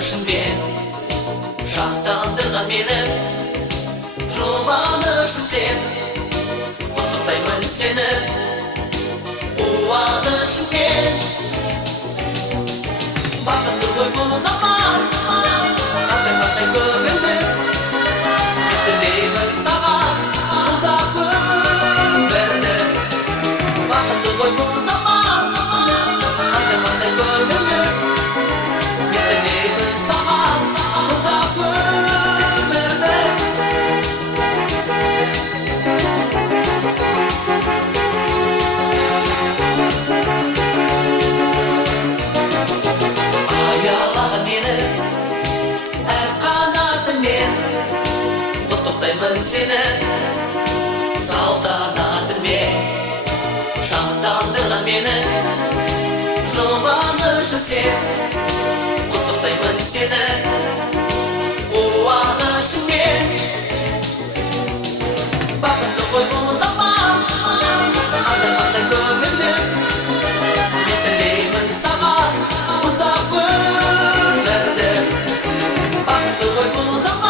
身边，上当的面人，肉麻的视线，我都在门前的，我娃的身边，把他的回不上吗？把他个人的，你的脸很傻吧，不傻不笨的，把他的回不上吗？把他个人的。扫大那的面，上当的那面呢，肉麻的视线，我都在门前呢，我娃的身边，把他的回不上吗？把他个人的，面对你们傻吧，不傻不笨的，把他的回不上吗？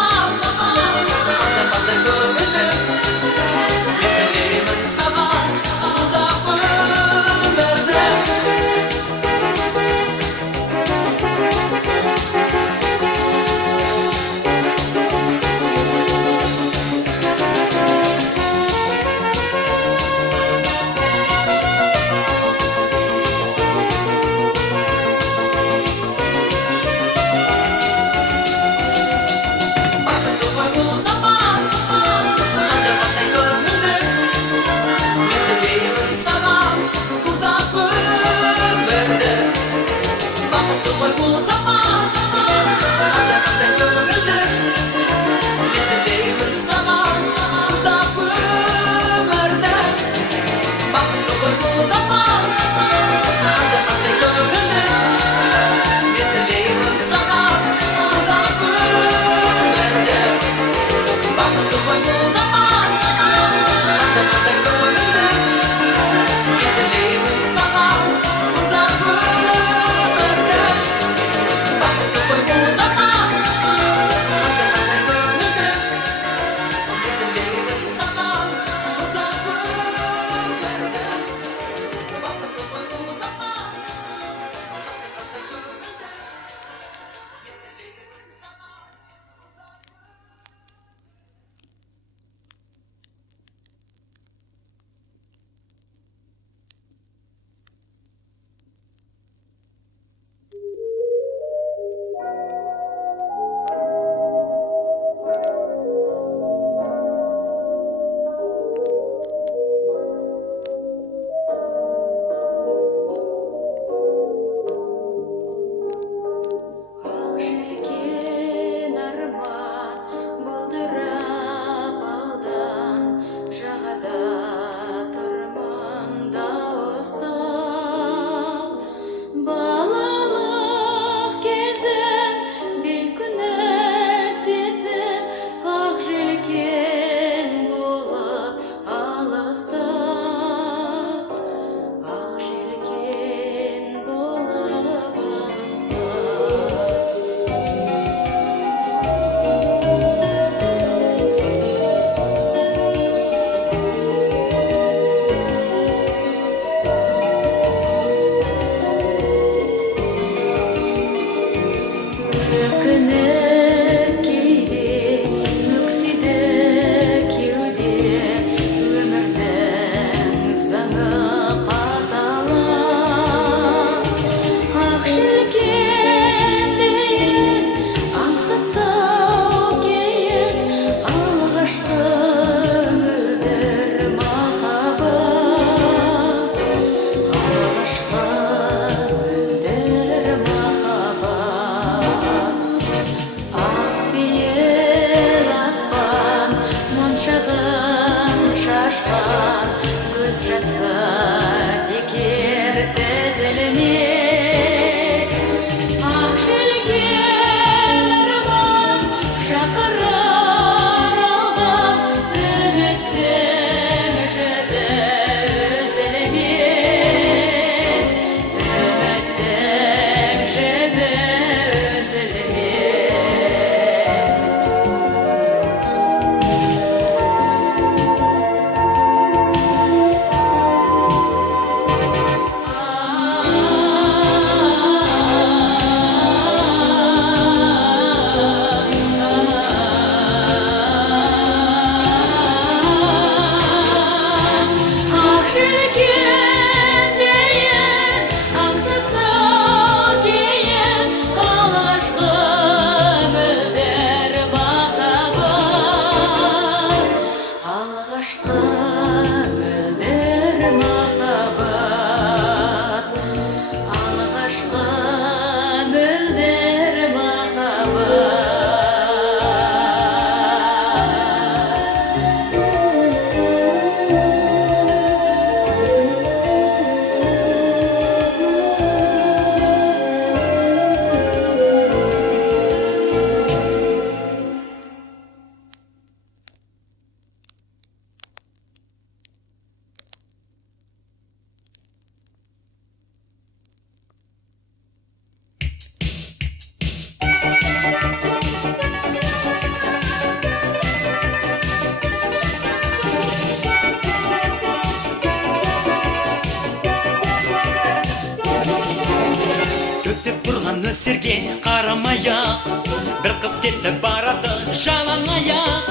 бір қыз кетті барады жалаң аяқ,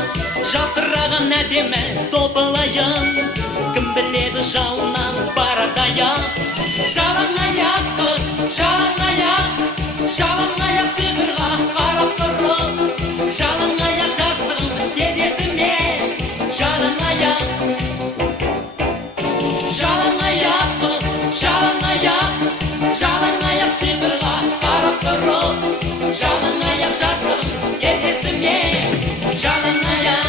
жалтыраған әдемі топылайын, кім біледі жалынан барады аяқ. Жалаң аяқ қыз, жалаң аяқ, жалаң аяқ сиқырға қарап тұрып, жалаң аяқ жаздым кедесіне, жалаң аяқ. Жалаң аяқ қыз, жалаң аяқ, жалаң аяқ сиқырға қарап тұрып, жалаң аяқ жаздым кедесіне, жалаң аяқ.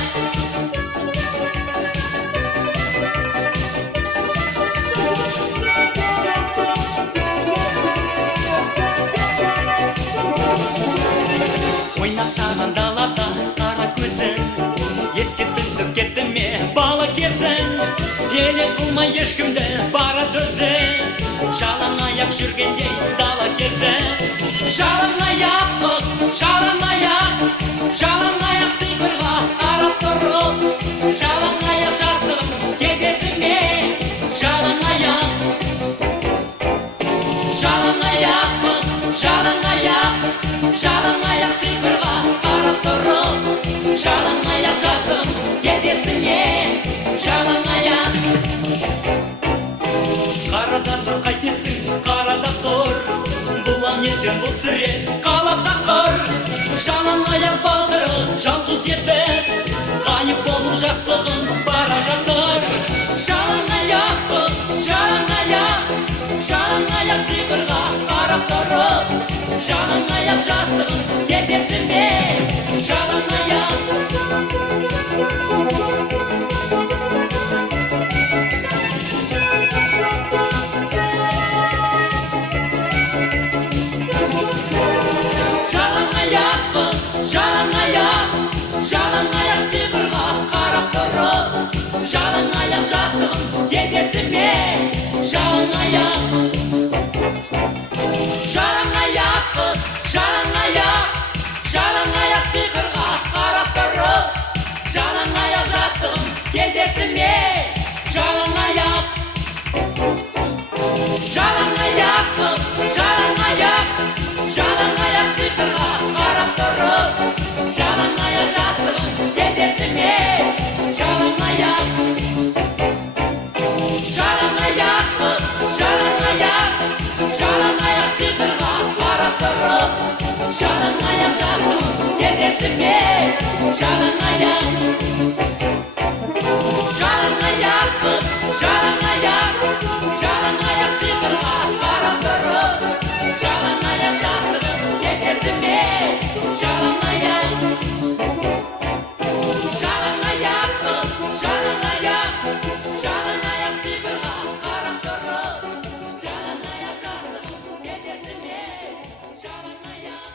Ойнақтаған далада қара көзін, еске түсіп кетті ме бала кезін, еле қылмай ешкімді барады өзі, жалаң аяқ жүргендей дала кезі. Жалаң аяқ қыз, жалаң аяқ, жалаң аяқ сиқырға қарап тұрып, жалаң аяқ жаздым кедесіне, жалаң аяқ. Жалаң аяқ қыз, жалаң аяқ, жалаң аяқ сиқырға қарап тұрып, жалаң аяқ жаздым кедесіне, жалаң аяқ. Қарада тұр қайтесің, қарада тұр, бұлан елден бұл сүрет қалада құр. Жалаң аяқ балдыры жалжұт етіп, қайып болып жастығын бара жатыр. Жалаң аяқ қыз, жалаң аяқ, жалаң аяқ сиқырға қарап тұрып, жалаң аяқ жаздым кедесіне, жалаң аяқ. Жалаң аяқ қыз, жалаң аяқ, жалаң аяқ сиқырға қарап тұрып, жалаң аяқ жаздым кедесіне, жалаң аяқ. Жалаң аяқ қыз, жалаң аяқ, жалаң аяқ сиқырға қарап тұрып, жалаң аяқ жаздым кедесіне, жалаң аяқ. Жалаң аяқ қыз, жалаң аяқ, жалаң аяқ сиқырға қарап тұрып, жалаң аяқ жаздым кедесіне, жалаң аяқ. Жалаң аяқ қыз, жалаң аяқ, жалаң аяқ сиқырға қарап тұрып, жалаң аяқ жаздым кедесіне, жалаң аяқ. Жалаң аяқ қыз, жалаң аяқ, жалаң аяқ сиқырға қарап тұрып, жалаң аяқ жаздым кедесіне, жалаң аяқ. Жалаң аяқ қыз, жалаң аяқ, жалаң аяқ сиқырға қарап тұрып, жалаң аяқ жаздым кедесіне, жалаң аяқ.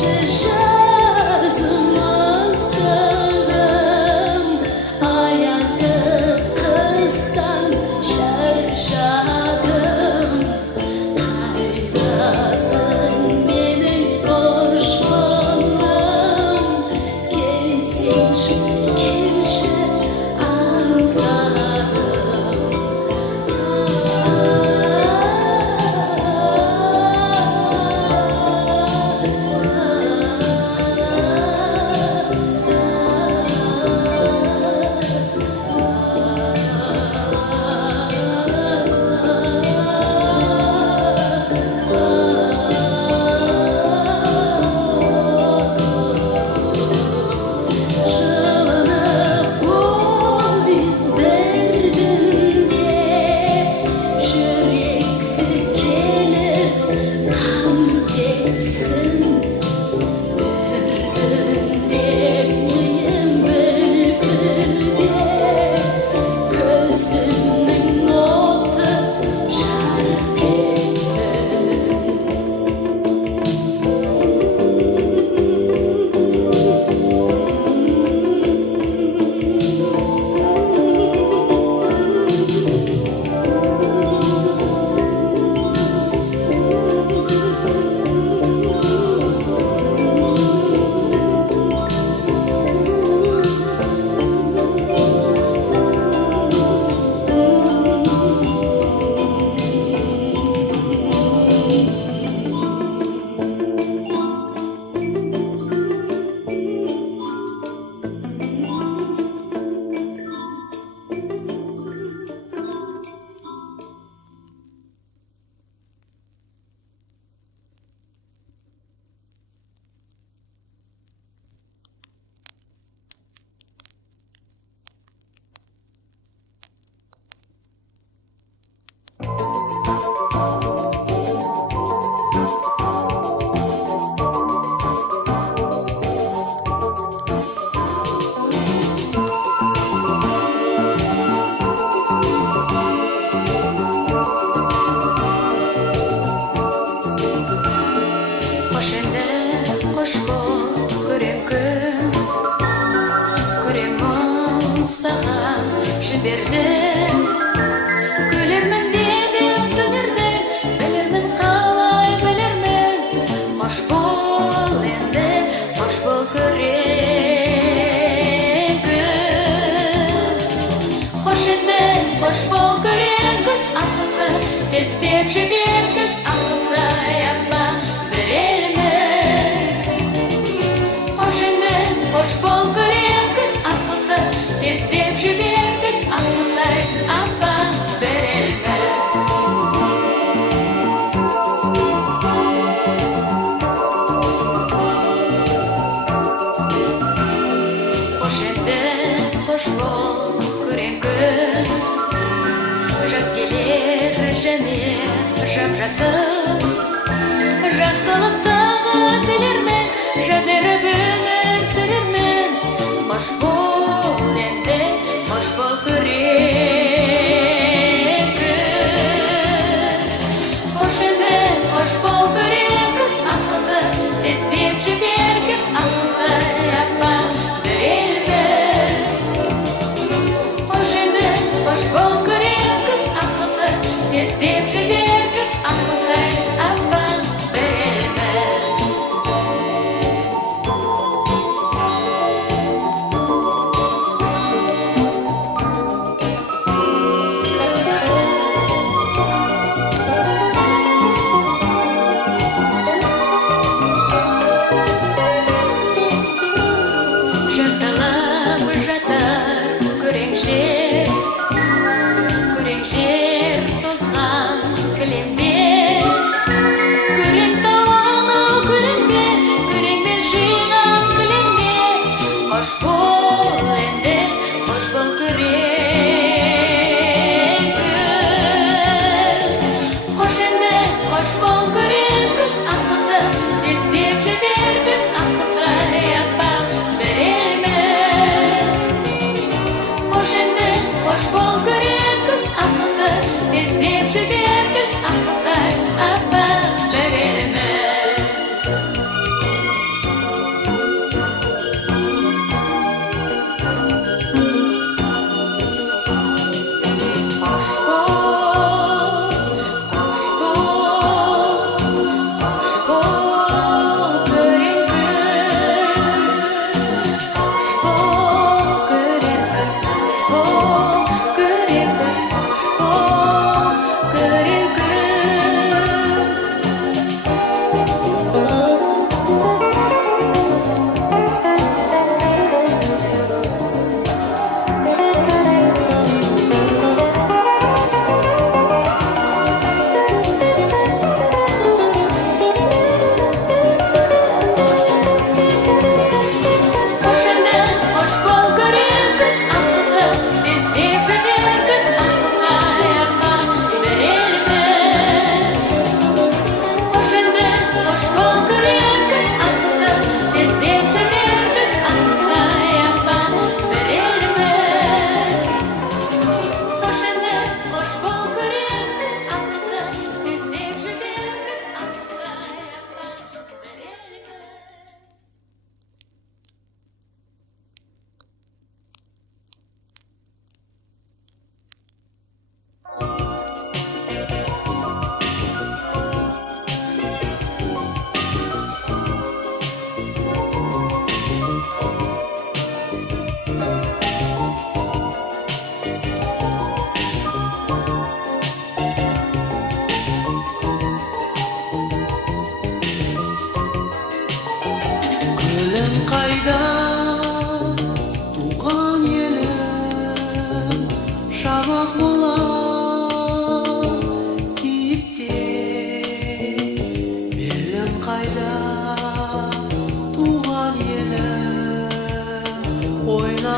Yazmazdım ayazdı kıstan şarşadım Kaydasın benim boş konum Kelşe ansadım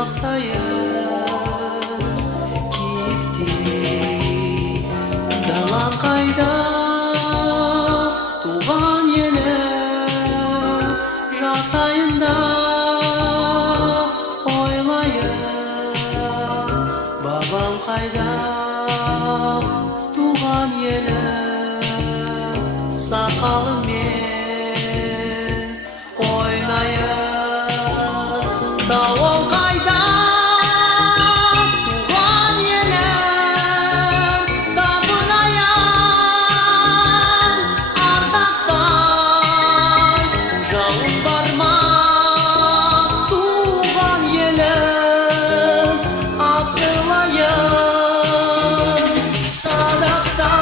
мақтайын киіктей далам қайда туған елім жатайында ойлайын бабам қайда туған елім сақалымен ойнайын тауым қайда туған елім табынайын ардақтан жауым бар ма туған елім атылайын садақтан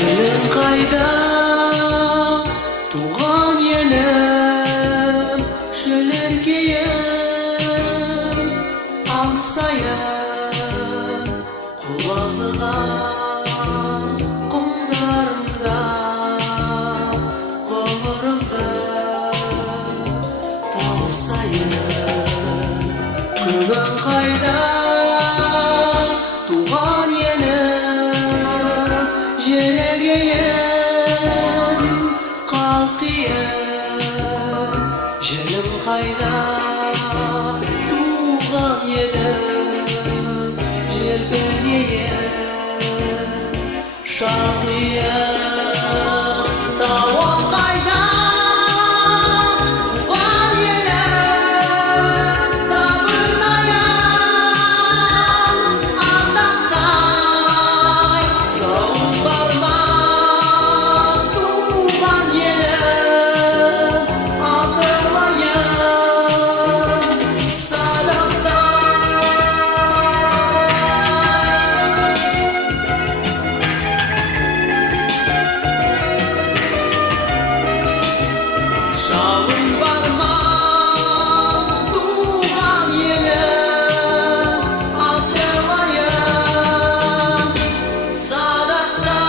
Елім қайда туған елім шөлеңкейім аңсайын құлазыған құмдарымда ғұмырымды таусайын күнім қайда туған елім желегейін қалқиын желім қайда туған елім желпінейін шалқиын тауым қайда туған елім табынайын ардақтай жауым бар ма туған елім атылайын садақтан жауым бар ма туған елім атылайын садақтан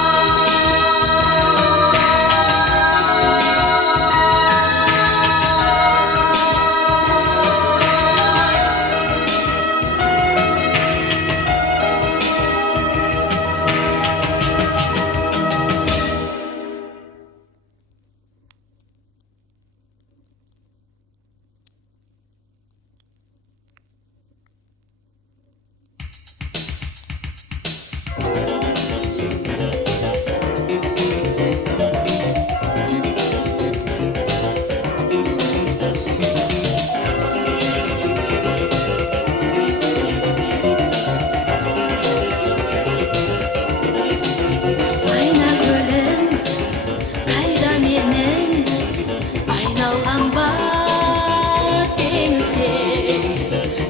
Айна гүлім қайда менің айналған бар теңізге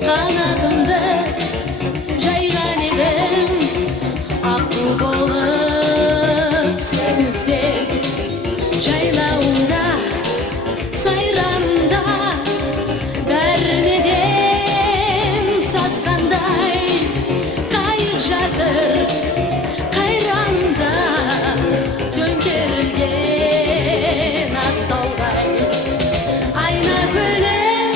қанатымды жайған едім аққу болып сен іздеп жайлауында сайранда бәрінеден сасқандай қайық жатыр қайранда төңкерілген астаудай айна гүлім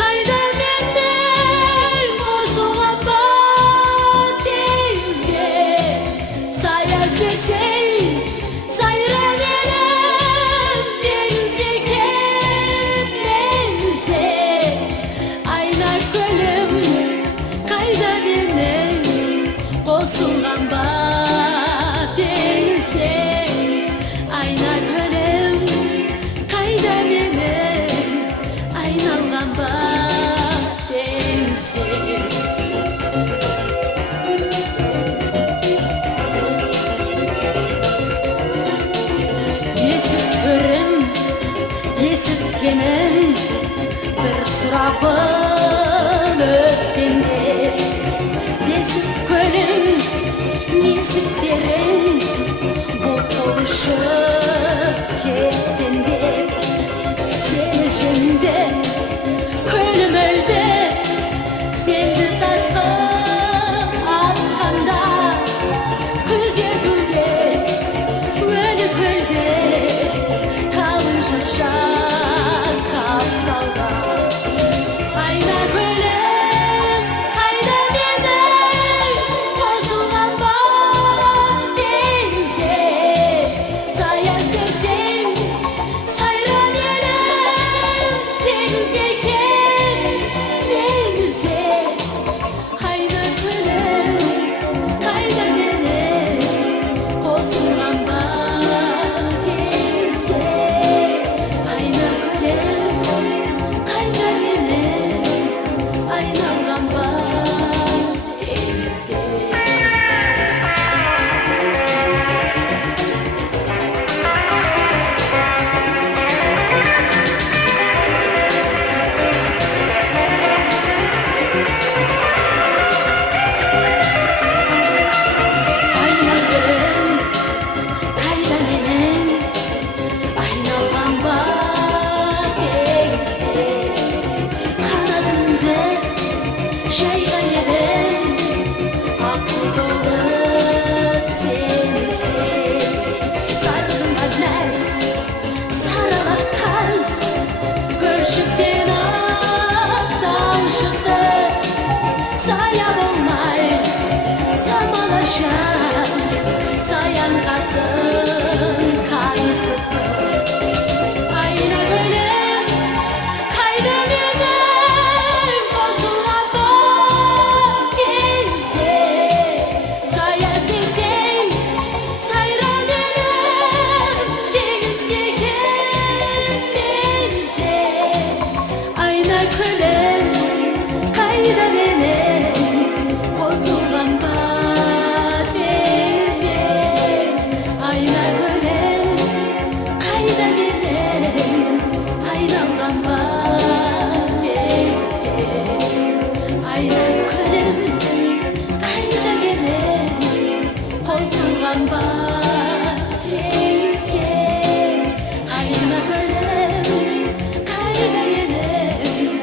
қайда менің қосылған бар теңізге саяз десең сайран елім теңізге кел мен ізде айна гүлім қайда менің қосылған бар теңізге айна гүлім қайда менің айналған бар теңізге есік төрім есіткенім бір сұрағын өткенде несіп көлім несіптерің бұлт болып ұшып aylananlar denizge aylanalım kaylayalım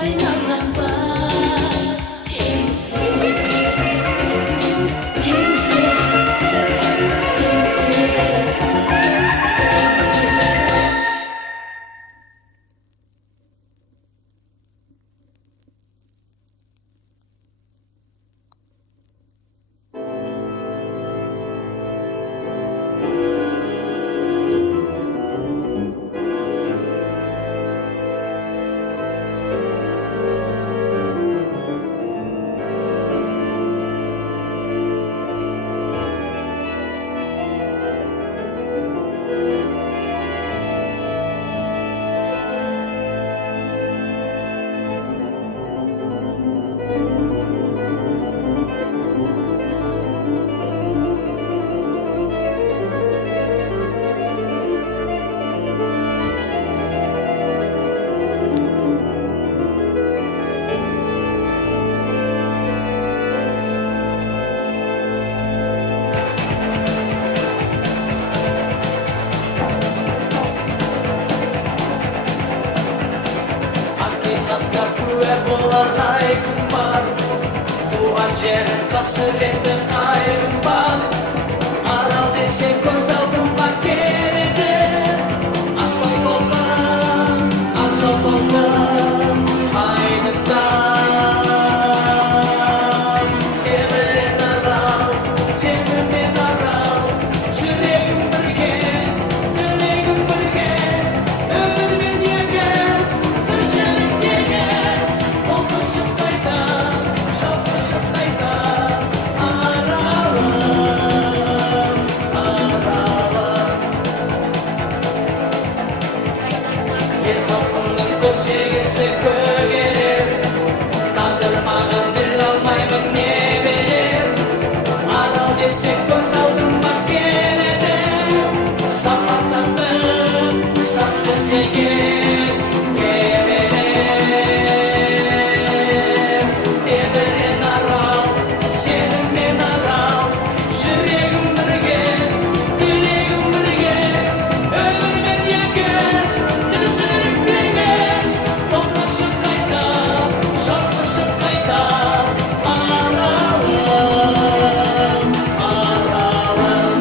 aylananlar denizge denizge denizge denizge Hakikatga kue bolar naik kembar Tuan jeren paseren dan air kembar Aral dese kozal tempat kerede Asal tokan, asal tokan Hai nendang Ebeden aral, senen menaral Şüregim bergen, delegim bergen Ömür menyeges, terşerik deges Oltaşıp kayda, şaltaşıp kayda Aralan, aralan Yer halkının köşegesi kögelir Tandırmagan bilalmay menyebelir Aral dese göz aldım bak gelede Sapatlandım, saklı sevgim gebeler Eberen aral, senin men aral Yüreğim birge, dileğim birge Ömür men yeges, düşürük deges Toplaşıp kayda, şartlaşıp kayda Aralan, aralan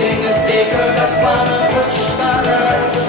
Denizde göğüs bana kuşları